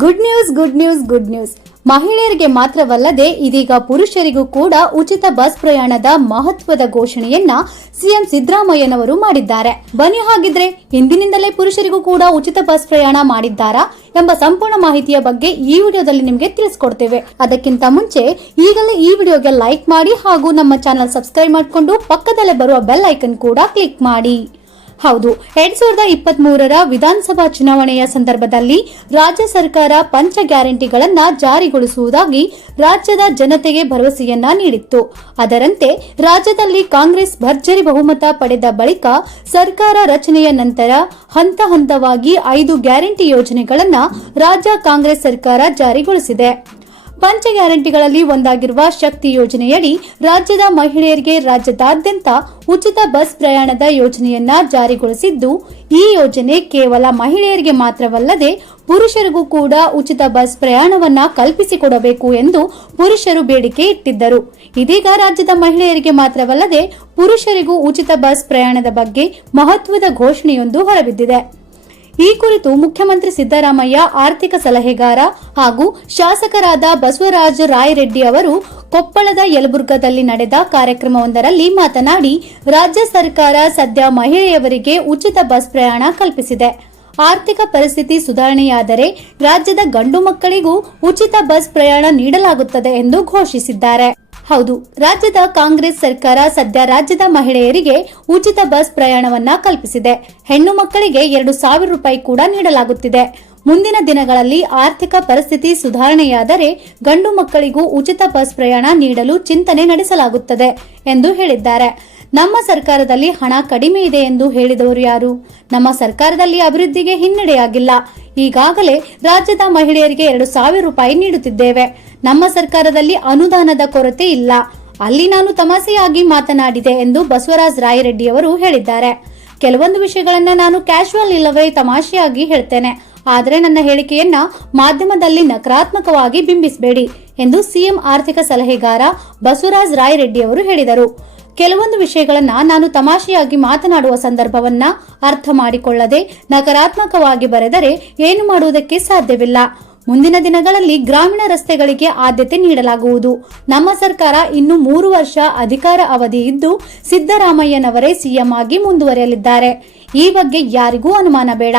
Good news. ಮಹಿಳೆಯರಿಗೆ ಮಾತ್ರವಲ್ಲದೆ ಇದೀಗ ಪುರುಷರಿಗೂ ಕೂಡ ಉಚಿತ ಬಸ್ ಪ್ರಯಾಣದ ಮಹತ್ವದ ಘೋಷಣೆಯನ್ನ ಸಿಎಂ ಸಿದ್ದರಾಮಯ್ಯನವರು ಮಾಡಿದ್ದಾರೆ. ಬನ್ನಿ ಹಾಗಿದ್ರೆ ಇಂದಿನಿಂದಲೇ ಪುರುಷರಿಗೂ ಕೂಡ ಉಚಿತ ಬಸ್ ಪ್ರಯಾಣ ಮಾಡಿದ್ದಾರಾ ಎಂಬ ಸಂಪೂರ್ಣ ಮಾಹಿತಿಯ ಬಗ್ಗೆ ಈ ವಿಡಿಯೋದಲ್ಲಿ ನಿಮಗೆ ತಿಳಿಸಿಕೊಡ್ತೇವೆ. ಅದಕ್ಕಿಂತ ಮುಂಚೆ ಈಗಲೇ ಈ ವಿಡಿಯೋಗೆ ಲೈಕ್ ಮಾಡಿ ಹಾಗೂ ನಮ್ಮ ಚಾನೆಲ್ ಸಬ್ಸ್ಕ್ರೈಬ್ ಮಾಡಿಕೊಂಡು ಪಕ್ಕದಲ್ಲೇ ಬರುವ ಬೆಲ್ ಐಕನ್ ಕೂಡ ಕ್ಲಿಕ್ ಮಾಡಿ. ಹೌದು, 2023ರ ವಿಧಾನಸಭಾ ಚುನಾವಣೆಯ ಸಂದರ್ಭದಲ್ಲಿ ರಾಜ್ಯ ಸರ್ಕಾರ ಪಂಚ ಗ್ಯಾರಂಟಿಗಳನ್ನ ಜಾರಿಗೊಳಿಸುವುದಾಗಿ ರಾಜ್ಯದ ಜನತೆಗೆ ಭರವಸೆಯನ್ನ ನೀಡಿತ್ತು. ಅದರಂತೆ ರಾಜ್ಯದಲ್ಲಿ ಕಾಂಗ್ರೆಸ್ ಭರ್ಜರಿ ಬಹುಮತ ಪಡೆದ ಬಳಿಕ ಸರ್ಕಾರ ರಚನೆಯ ನಂತರ ಹಂತ ಹಂತವಾಗಿ 5 ಗ್ಯಾರಂಟಿ ಯೋಜನೆಗಳನ್ನ ರಾಜ್ಯ ಕಾಂಗ್ರೆಸ್ ಸರ್ಕಾರ ಜಾರಿಗೊಳಿಸಿದೆ. ಪಂಚ ಗ್ಯಾರಂಟಿಗಳಲ್ಲಿ ಒಂದಾಗಿರುವ ಶಕ್ತಿ ಯೋಜನೆಯಡಿ ರಾಜ್ಯದ ಮಹಿಳೆಯರಿಗೆ ರಾಜ್ಯದಾದ್ಯಂತ ಉಚಿತ ಬಸ್ ಪ್ರಯಾಣದ ಯೋಜನೆಯನ್ನ ಜಾರಿಗೊಳಿಸಿದ್ದು, ಈ ಯೋಜನೆ ಕೇವಲ ಮಹಿಳೆಯರಿಗೆ ಮಾತ್ರವಲ್ಲದೆ ಪುರುಷರಿಗೂ ಕೂಡ ಉಚಿತ ಬಸ್ ಪ್ರಯಾಣವನ್ನ ಕಲ್ಪಿಸಿಕೊಡಬೇಕು ಎಂದು ಪುರುಷರು ಬೇಡಿಕೆ ಇಟ್ಟಿದ್ದರು. ಇದೀಗ ರಾಜ್ಯದ ಮಹಿಳೆಯರಿಗೆ ಮಾತ್ರವಲ್ಲದೆ ಪುರುಷರಿಗೂ ಉಚಿತ ಬಸ್ ಪ್ರಯಾಣದ ಬಗ್ಗೆ ಮಹತ್ವದ ಘೋಷಣೆಯೊಂದು ಹೊರಬಿದ್ದಿದೆ. ಈ ಕುರಿತು ಮುಖ್ಯಮಂತ್ರಿ ಸಿದ್ದರಾಮಯ್ಯ, ಆರ್ಥಿಕ ಸಲಹೆಗಾರ ಹಾಗೂ ಶಾಸಕರಾದ ಬಸವರಾಜ ರಾಯರೆಡ್ಡಿ ಅವರು ಕೊಪ್ಪಳದ ಯಲಬುರ್ಗಾದಲ್ಲಿ ನಡೆದ ಕಾರ್ಯಕ್ರಮವೊಂದರಲ್ಲಿ ಮಾತನಾಡಿ, ರಾಜ್ಯ ಸರ್ಕಾರ ಸದ್ಯ ಮಹಿಳೆಯರಿಗೆ ಉಚಿತ ಬಸ್ ಪ್ರಯಾಣ ಕಲ್ಪಿಸಿದೆ. ಆರ್ಥಿಕ ಪರಿಸ್ಥಿತಿ ಸುಧಾರಣೆಯಾದರೆ ರಾಜ್ಯದ ಗಂಡು ಮಕ್ಕಳಿಗೂ ಉಚಿತ ಬಸ್ ಪ್ರಯಾಣ ನೀಡಲಾಗುತ್ತದೆ ಎಂದು ಘೋಷಿಸಿದ್ದಾರೆ. ಹೌದು, ರಾಜ್ಯದ ಕಾಂಗ್ರೆಸ್ ಸರ್ಕಾರ ಸದ್ಯ ರಾಜ್ಯದ ಮಹಿಳೆಯರಿಗೆ ಉಚಿತ ಬಸ್ ಪ್ರಯಾಣವನ್ನ ಕಲ್ಪಿಸಿದೆ. ಹೆಣ್ಣು ಮಕ್ಕಳಿಗೆ 2,000 ರೂಪಾಯಿ ಕೂಡ ನೀಡಲಾಗುತ್ತಿದೆ. ಮುಂದಿನ ದಿನಗಳಲ್ಲಿ ಆರ್ಥಿಕ ಪರಿಸ್ಥಿತಿ ಸುಧಾರಣೆಯಾದರೆ ಗಂಡು ಮಕ್ಕಳಿಗೂ ಉಚಿತ ಬಸ್ ಪ್ರಯಾಣ ನೀಡಲು ಚಿಂತನೆ ನಡೆಸಲಾಗುತ್ತದೆ ಎಂದು ಹೇಳಿದ್ದಾರೆ. ನಮ್ಮ ಸರ್ಕಾರದಲ್ಲಿ ಹಣ ಕಡಿಮೆ ಇದೆ ಎಂದು ಹೇಳಿದವರು ಯಾರು? ನಮ್ಮ ಸರ್ಕಾರದಲ್ಲಿ ಅಭಿವೃದ್ಧಿಗೆ ಹಿನ್ನಡೆಯಾಗಿಲ್ಲ. ಈಗಾಗಲೇ ರಾಜ್ಯದ ಮಹಿಳೆಯರಿಗೆ 2,000 ರೂಪಾಯಿ ನೀಡುತ್ತಿದ್ದೇವೆ. ನಮ್ಮ ಸರ್ಕಾರದಲ್ಲಿ ಅನುದಾನದ ಕೊರತೆ ಇಲ್ಲ. ಅಲ್ಲಿ ನಾನು ತಮಾಷೆಯಾಗಿ ಮಾತನಾಡಿದೆ ಎಂದು ಬಸವರಾಜ ರಾಯರೆಡ್ಡಿ ಅವರು ಹೇಳಿದ್ದಾರೆ. ಕೆಲವೊಂದು ವಿಷಯಗಳನ್ನ ನಾನು ಕ್ಯಾಶುವಲ್ ಇಲ್ಲವೇ ತಮಾಷೆಯಾಗಿ ಹೇಳ್ತೇನೆ, ಆದರೆ ನನ್ನ ಹೇಳಿಕೆಯನ್ನ ಮಾಧ್ಯಮದಲ್ಲಿ ನಕಾರಾತ್ಮಕವಾಗಿ ಬಿಂಬಿಸಬೇಡಿ ಎಂದು ಸಿಎಂ ಆರ್ಥಿಕ ಸಲಹೆಗಾರ ಬಸವರಾಜ ರಾಯರೆಡ್ಡಿ ಅವರು ಹೇಳಿದರು. ಕೆಲವೊಂದು ವಿಷಯಗಳನ್ನ ನಾನು ತಮಾಷೆಯಾಗಿ ಮಾತನಾಡುವ ಸಂದರ್ಭವನ್ನ ಅರ್ಥ ಮಾಡಿಕೊಳ್ಳದೆ ನಕಾರಾತ್ಮಕವಾಗಿ ಬರೆದರೆ ಏನು ಮಾಡುವುದಕ್ಕೆ ಸಾಧ್ಯವಿಲ್ಲ. ಮುಂದಿನ ದಿನಗಳಲ್ಲಿ ಗ್ರಾಮೀಣ ರಸ್ತೆಗಳಿಗೆ ಆದ್ಯತೆ ನೀಡಲಾಗುವುದು. ನಮ್ಮ ಸರ್ಕಾರ ಇನ್ನು 3 ವರ್ಷ ಅಧಿಕಾರ ಅವಧಿ ಇದ್ದು ಸಿದ್ದರಾಮಯ್ಯನವರೇ ಸಿಎಂ ಆಗಿ ಮುಂದುವರಿಯಲಿದ್ದಾರೆ. ಈ ಬಗ್ಗೆ ಯಾರಿಗೂ ಅನುಮಾನ ಬೇಡ.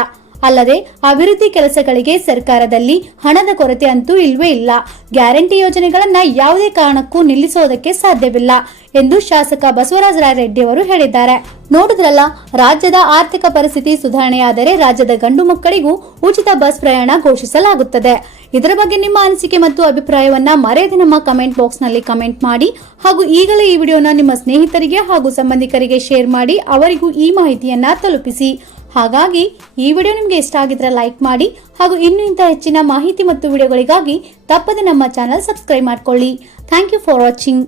ಅಲ್ಲದೆ ಅಭಿವೃದ್ಧಿ ಕೆಲಸಗಳಿಗೆ ಸರ್ಕಾರದಲ್ಲಿ ಹಣದ ಕೊರತೆ ಅಂತೂ ಇಲ್ವೇ ಇಲ್ಲ. ಗ್ಯಾರಂಟಿ ಯೋಜನೆಗಳನ್ನ ಯಾವುದೇ ಕಾರಣಕ್ಕೂ ನಿಲ್ಲಿಸೋದಕ್ಕೆ ಸಾಧ್ಯವಿಲ್ಲ ಎಂದು ಶಾಸಕ ಬಸವರಾಜ ರಾಯರೆಡ್ಡಿ ಅವರು ಹೇಳಿದ್ದಾರೆ. ನೋಡಿದ್ರಲ್ಲ, ರಾಜ್ಯದ ಆರ್ಥಿಕ ಪರಿಸ್ಥಿತಿ ಸುಧಾರಣೆಯಾದರೆ ರಾಜ್ಯದ ಗಂಡು ಮಕ್ಕಳಿಗೂ ಉಚಿತ ಬಸ್ ಪ್ರಯಾಣ ಘೋಷಿಸಲಾಗುತ್ತದೆ. ಇದರ ಬಗ್ಗೆ ನಿಮ್ಮ ಅನಿಸಿಕೆ ಮತ್ತು ಅಭಿಪ್ರಾಯವನ್ನ ಮರೆಯದೆ ನಮ್ಮ ಕಮೆಂಟ್ ಬಾಕ್ಸ್ ನಲ್ಲಿ ಕಮೆಂಟ್ ಮಾಡಿ ಹಾಗೂ ಈಗಲೇ ಈ ವಿಡಿಯೋನ ನಿಮ್ಮ ಸ್ನೇಹಿತರಿಗೆ ಹಾಗೂ ಸಂಬಂಧಿಕರಿಗೆ ಶೇರ್ ಮಾಡಿ ಅವರಿಗೂ ಈ ಮಾಹಿತಿಯನ್ನ ತಲುಪಿಸಿ. ಹಾಗಾಗಿ ಈ ವಿಡಿಯೋ ನಿಮಗೆ ಇಷ್ಟ ಆಗಿದ್ರೆ ಲೈಕ್ ಮಾಡಿ ಹಾಗೂ ಇನ್ನೂ ಇಂಥ ಹೆಚ್ಚಿನ ಮಾಹಿತಿ ಮತ್ತು ವಿಡಿಯೋಗಳಿಗಾಗಿ ತಪ್ಪದೆ ನಮ್ಮ ಚಾನೆಲ್ ಸಬ್ಸ್ಕ್ರೈಬ್ ಮಾಡ್ಕೊಳ್ಳಿ. Thank you for watching.